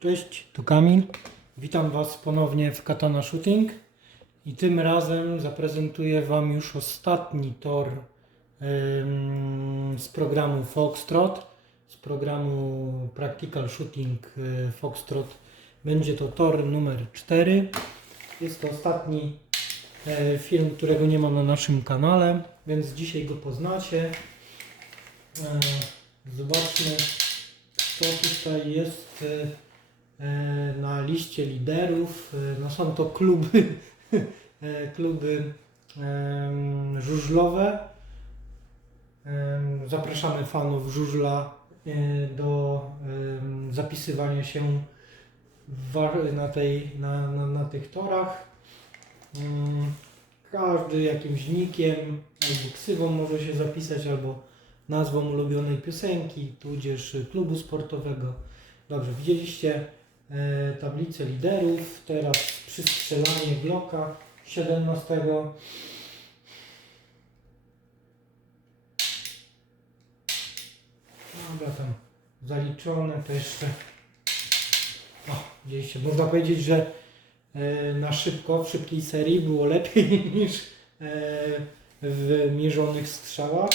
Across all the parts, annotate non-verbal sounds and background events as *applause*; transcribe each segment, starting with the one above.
Cześć, tu Kamil. Witam Was ponownie w Katana Shooting i tym razem zaprezentuję Wam już ostatni tor z programu Foxtrot, z programu Practical Shooting y, Foxtrot. Będzie to tor numer 4. Jest to ostatni e, film, którego nie ma na naszym kanale, więc dzisiaj go poznacie. E, Zobaczmy, kto tutaj jest e, e, na liście liderów. E, No są to kluby, *laughs* e, kluby żużlowe. Zapraszamy fanów żużla e, do zapisywania się na, tej, na, na, na tych torach. Mm, Każdy jakimś nikiem albo ksywą może się zapisać, albo nazwą ulubionej piosenki, tudzież klubu sportowego. Dobrze, widzieliście e, tablicę liderów. Teraz przystrzelanie bloka 17. Dobra, tam zaliczone to jeszcze. O, widzieliście, można powiedzieć, że e, na szybko, w szybkiej serii było lepiej *laughs* niż e, w mierzonych strzałach.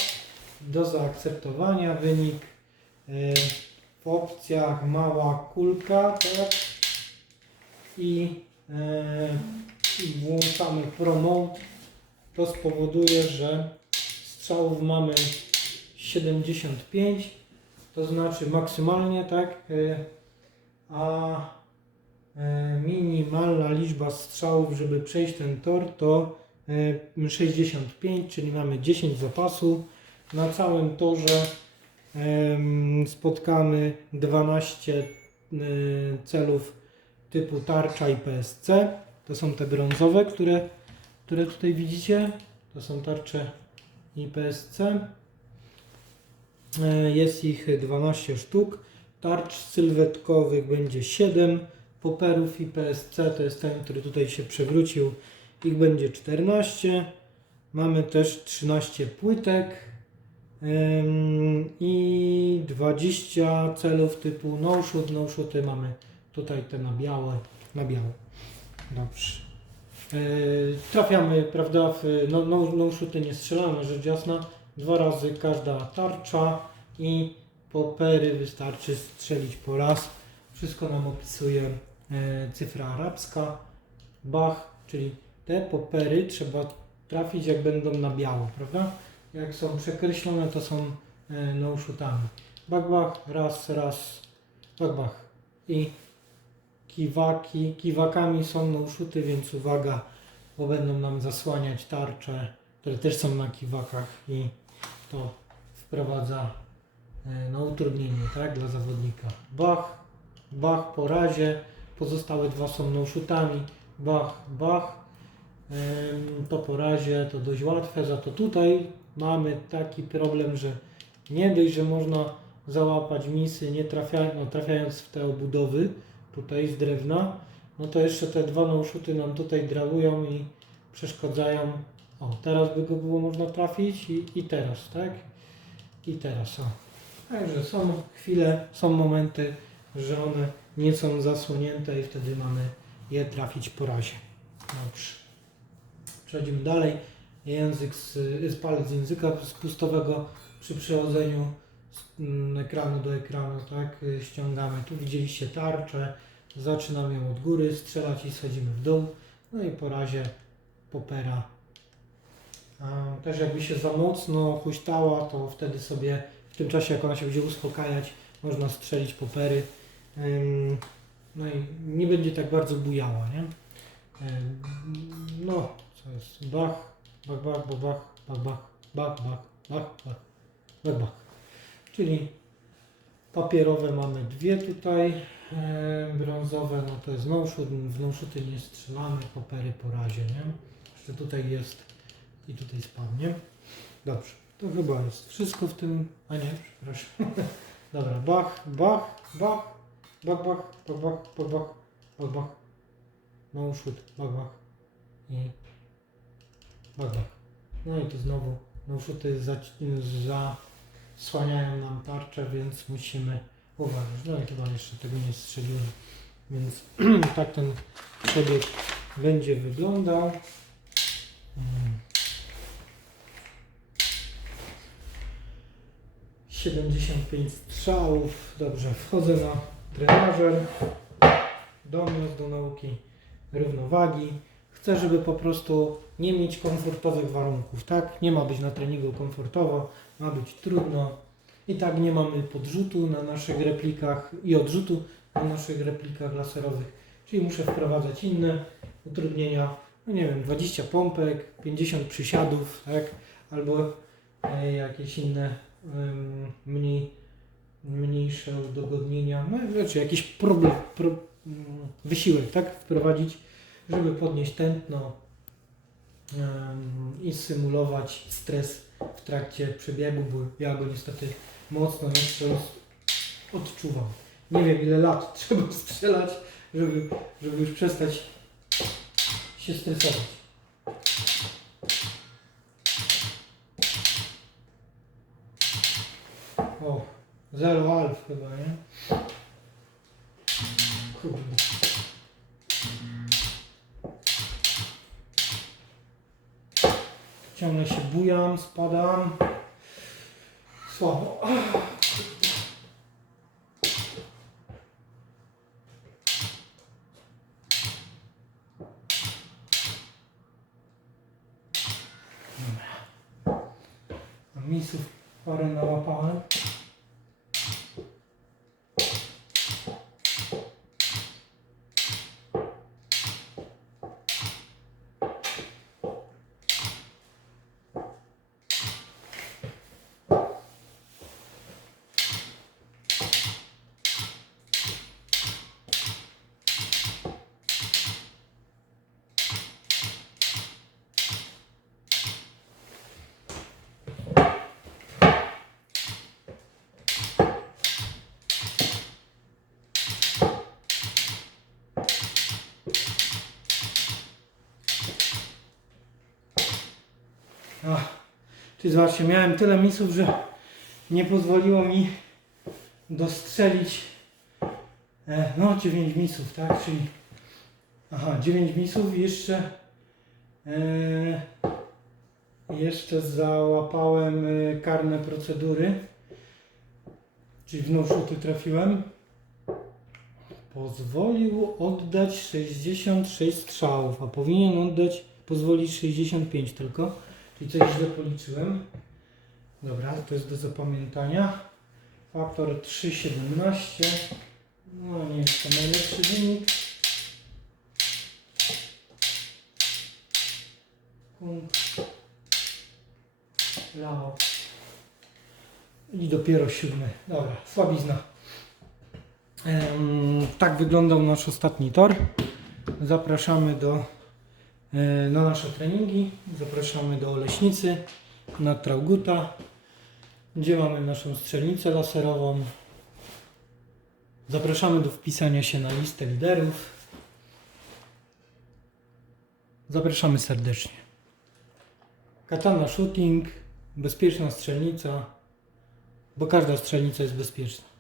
Do zaakceptowania wynik opcjach mała kulka, tak? I, e, włączamy promote. To spowoduje, że strzałów mamy 75, to znaczy maksymalnie, tak? E, a e, minimalna liczba strzałów, żeby przejść ten tor, to e, 65, czyli mamy 10 zapasu. Na całym torze spotkamy 12 e, celów typu tarcza i PSC. To są te brązowe, które, które tutaj widzicie. To są tarcze i PSC. E, Jest ich 12 sztuk. Tarcz sylwetkowych będzie 7. Poperów i PSC to jest ten, który tutaj się przewrócił. Ich będzie 14. Mamy też 13 płytek i 20 celów typu no shoot. No shooty mamy tutaj te na białe. Na białe. Dobrze. Yy, trafiamy, prawda, w no, no, no shooty nie strzelamy, rzecz jasna. Dwa razy każda tarcza i popery wystarczy strzelić po raz. Wszystko nam opisuje e, cyfra arabska. Bach, czyli te popery trzeba trafić jak będą na biało, prawda? Jak są przekreślone, to są e, no shootami. Bach, bach, raz, raz, bach, bach. I kiwaki, kiwakami są no więc uwaga, bo będą nam zasłaniać tarcze, które też są na kiwakach i to wprowadza e, no, utrudnienie tak, dla zawodnika. Bach, bach po razie, pozostałe dwa są no bach, bach. To po razie to dość łatwe, za to tutaj mamy taki problem, że nie dość, że można załapać misy, nie trafia, no, trafiając w te obudowy tutaj z drewna, no to jeszcze te dwa no-shooty nam tutaj drałują i przeszkadzają. O, teraz by go było można trafić i, i teraz, tak? I teraz, o. Także są chwile, są momenty, że one nie są zasłonięte i wtedy mamy je trafić po razie. Dobrze. Przechodzimy dalej. Język z, z palec języka spustowego przy przechodzeniu z mm, ekranu do ekranu, tak? y, Ściągamy. Tu widzieliście tarczę. Zaczynamy ją od góry, strzelać i schodzimy w dół. No i po razie popera. Też jakby się za mocno huśtała, to wtedy sobie w tym czasie, jak ona się będzie uspokajać, można strzelić popery. No i nie będzie tak bardzo bujała, nie? No, co jest? Bach, bach, bach, bach, bach, bach, bach, bach, bach, bach, bach, bach, bach. Czyli papierowe mamy dwie tutaj, e, brązowe, no to jest no-shoot, w no-shooty nie strzelamy, papery po razie, nie? Jeszcze tutaj jest i tutaj spadnie. Dobrze, to chyba jest wszystko w tym, a nie, przepraszam. Dobra, bach, bach, bach, bach, bach, bach, bach, bach, bach, bach, no-shoot, bach, bach i bach, bach. No i tu znowu za, zasłaniają nam tarczę, więc musimy uważasz. No i chyba jeszcze tego nie strzeliłem. Więc *clears throat* tak ten przebieg będzie wyglądał. Mm. 75 strzałów. Dobrze, wchodzę na trenażer. Doniósł do nauki równowagi. Chcę, żeby po prostu nie mieć komfortowych warunków, tak? Nie ma być na treningu komfortowo, ma być trudno. I tak nie mamy podrzutu na naszych replikach i odrzutu na naszych replikach laserowych. Czyli muszę wprowadzać inne utrudnienia. No nie wiem, 20 pompek, 50 przysiadów, tak? Albo e, jakieś inne mniej, mniejsze udogodnienia, no znaczy jakiś problem, pro, mm, wysiłek, tak? Wprowadzić, żeby podnieść tętno i symulować stres w trakcie przebiegu, bo ja go niestety mocno jeszcze odczuwam. Nie wiem ile lat *laughs* trzeba strzelać, żeby, żeby już przestać się stresować. O, zero alf chyba, nie? Kurde. Ciągle się bujam, spadam. Słabo. Dobra. Misów parę nałapałem. Czyli zobaczcie, miałem tyle misów, że nie pozwoliło mi dostrzelić e, no 9 misów, tak? Czyli aha, 9 misów i jeszcze e, jeszcze załapałem e, karne procedury. Czyli w no-shooty trafiłem. Pozwolił oddać 66 strzałów, a powinien oddać pozwolić 65 tylko. Czyli coś źle policzyłem. Dobra, to jest do zapamiętania. Faktor 3,17. No nie jest to najlepszy wynik. Punkt. Lao. I dopiero siódmy. Dobra, słabizna. Em, tak wyglądał nasz ostatni tor. Zapraszamy do na nasze treningi. Zapraszamy do Oleśnicy na Trauguta, gdzie mamy naszą strzelnicę laserową. Zapraszamy do wpisania się na listę liderów. Zapraszamy serdecznie. Katana Shooting, bezpieczna strzelnica, bo każda strzelnica jest bezpieczna.